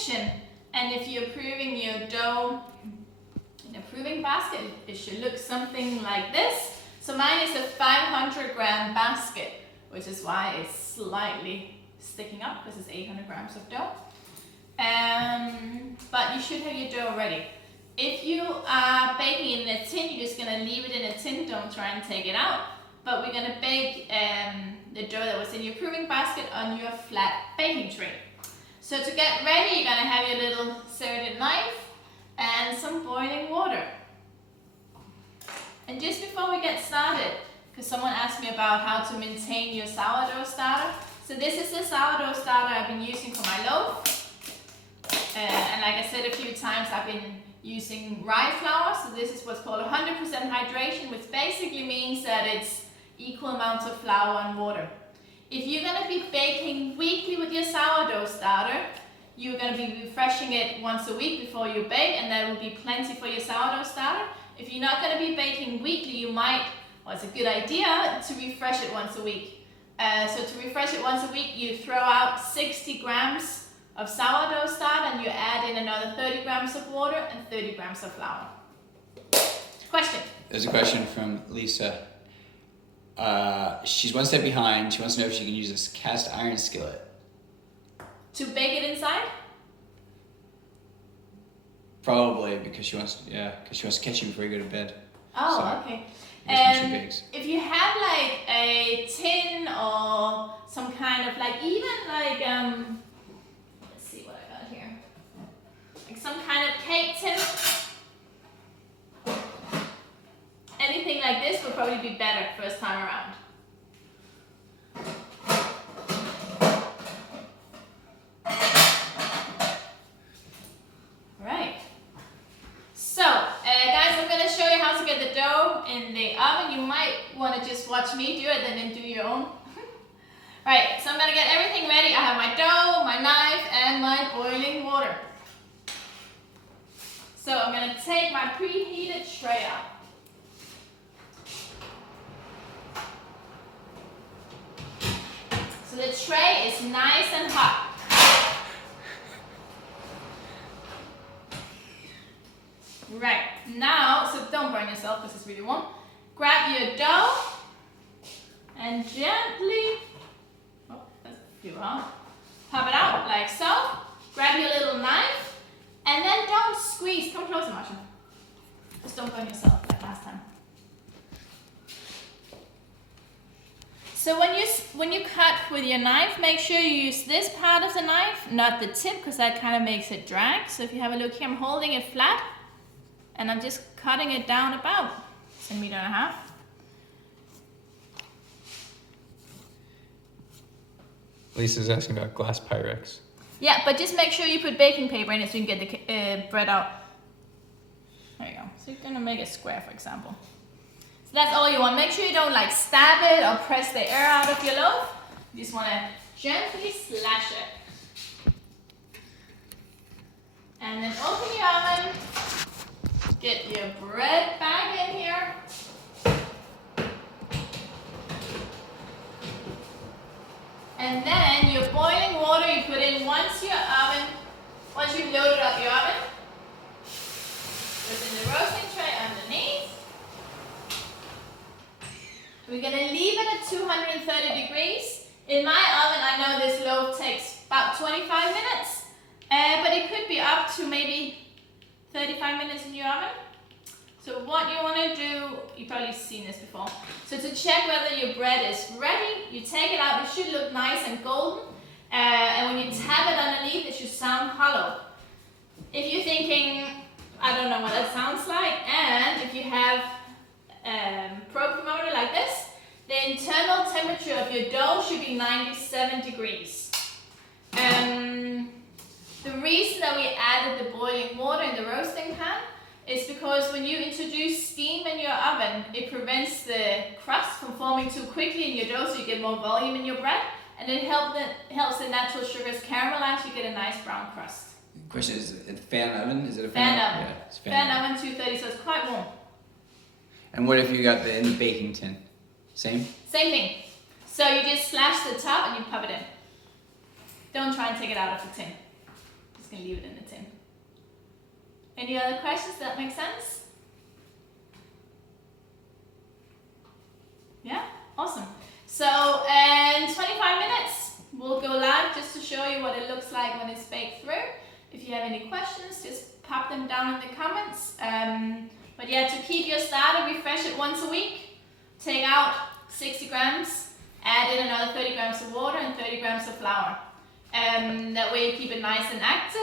kitchen, and if you're proving your dough in a proving basket, it should look something like this. So mine is a 500-gram basket, which is why it's slightly sticking up, because it's 800 grams of dough. But you should have your dough ready. If you are baking in a tin, you're just going to leave it in a tin, don't try and take it out. But we're going to bake the dough that was in your proving basket on your flat baking tray. So to get ready, you're going to have your little serrated knife and some boiling water. And just before we get started, because someone asked me about how to maintain your sourdough starter. So this is the sourdough starter I've been using for my loaf. And like I said a few times, I've been using rye flour. So this is what's called 100% hydration, which basically means that it's equal amounts of flour and water. If you're going to be baking weekly with your sourdough starter, you're going to be refreshing it once a week before you bake, and that will be plenty for your sourdough starter. If you're not going to be baking weekly, you might, well, it's a good idea to refresh it once a week. So to refresh it once a week, you throw out 60 grams of sourdough starter and you add in another 30 grams of water and 30 grams of flour. Question? There's a question from Lisa. She's one step behind. She wants to know if she can use this cast iron skillet. To bake it inside? Probably because she wants to catch you before you go to bed. Oh, so, okay. If you have like a tin or some kind of like, even like, let's see what I got here. Like some kind of cake tin. Anything like this would probably be better first time around. Alright. So, guys, I'm going to show you how to get the dough in the oven. You might want to just watch me do it and then do your own. Alright, so I'm going to get everything ready. I have my dough, my knife, and my boiling water. So I'm going to take my preheated tray out. So the tray is nice and hot. Right, now, so don't burn yourself because it's really warm. Grab your dough and gently, oh, that's too hot. Pop it out like so. Grab your little knife and then don't squeeze. Come closer, Masha. Just don't burn yourself like last time. So when you cut with your knife, make sure you use this part of the knife, not the tip, because that kind of makes it drag. So if you have a look here, I'm holding it flat and I'm just cutting it down about 1.5 meters. Lisa's asking about glass Pyrex. Yeah, but just make sure you put baking paper in it so you can get the bread out. There you go. So you're gonna make a square, for example. So that's all you want. Make sure you don't like stab it or press the air out of your loaf. You just want to gently slash it. And then open your oven. Get your bread back in here. And then your boiling water you put in once you've loaded up your oven. Within the roasting tray underneath. We're going to leave it at 230 degrees. In my oven, I know this loaf takes about 25 minutes, but it could be up to maybe 35 minutes in your oven. So what you want to do, you've probably seen this before. So to check whether your bread is ready, you take it out. It should look nice and golden. And when you tap it underneath, it should sound hollow. If you're thinking, I don't know what that sounds like, and if you have pre-ferment like this, the internal temperature of your dough should be 97 degrees. The reason that we added the boiling water in the roasting pan is because when you introduce steam in your oven, it prevents the crust from forming too quickly in your dough, so you get more volume in your bread, and it helps the natural sugars caramelize, you get a nice brown crust. The question is, fan oven? Is it a fan oven? Yeah, it's fan oven 230, so it's quite warm. And what if you got in the baking tin? Same? Same thing. So you just slash the top and you pop it in. Don't try and take it out of the tin. Just just gonna leave it in the tin. Any other questions? That make sense? Yeah, awesome. So, in 25 minutes, we'll go live just to show you what it looks like when it's baked through. If you have any questions, just pop them down in the comments. But yeah, to keep your starter, refresh it once a week. Take out 60 grams, add in another 30 grams of water and 30 grams of flour. That way you keep it nice and active.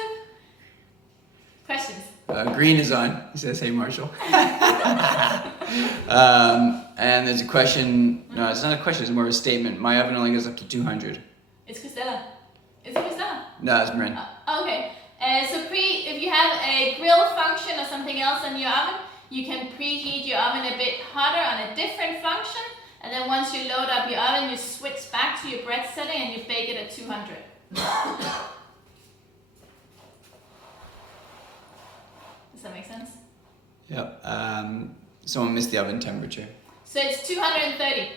Questions? Green is on. He says, "Hey Marshall." And there's a question. No, it's not a question. It's more of a statement. My oven only goes up to 200. It's Christella. Is it Christella? No, it's Marin. Okay. So if you have a grill function or something else in your oven, you can preheat your oven a bit hotter on a different function. And then once you load up your oven, you switch back to your bread setting and you bake it at 200. Does that make sense? Yep. Someone missed the oven temperature. So it's 230.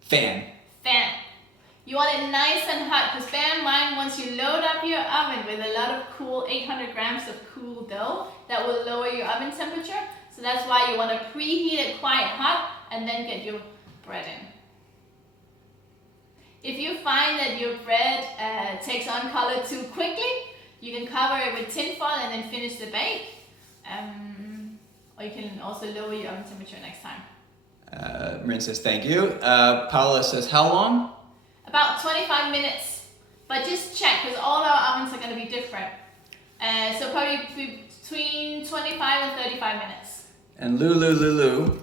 Fan. You want it nice and hot, because bear in mind, once you load up your oven with a lot of cool 800 grams of cool dough, that will lower your oven temperature. So that's why you want to preheat it quite hot and then get your bread in. If you find that your bread takes on color too quickly, you can cover it with tin foil and then finish the bake. Or you can also lower your oven temperature next time. Marin says, "Thank you." Paula says, "How long?" About 25 minutes. But just check, because all our ovens are going to be different. So probably between 25 and 35 minutes. And Lulu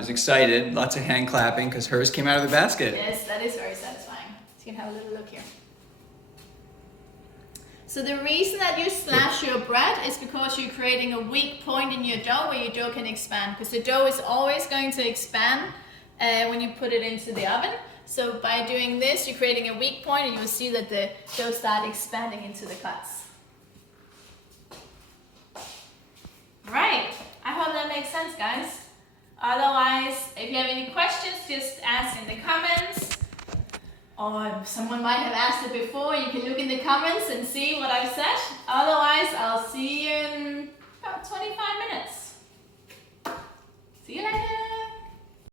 is excited. Lots of hand clapping because hers came out of the basket. Yes, that is very satisfying. So you can have a little look here. So the reason that you slash your bread is because you're creating a weak point in your dough where your dough can expand. Because the dough is always going to expand when you put it into the oven. So by doing this, you're creating a weak point and you'll see that the dough starts expanding into the cuts. Right, I hope that makes sense, guys. Otherwise, if you have any questions, just ask in the comments. Or someone might have asked it before, you can look in the comments and see what I've said. Otherwise, I'll see you in about 25 minutes. See you later.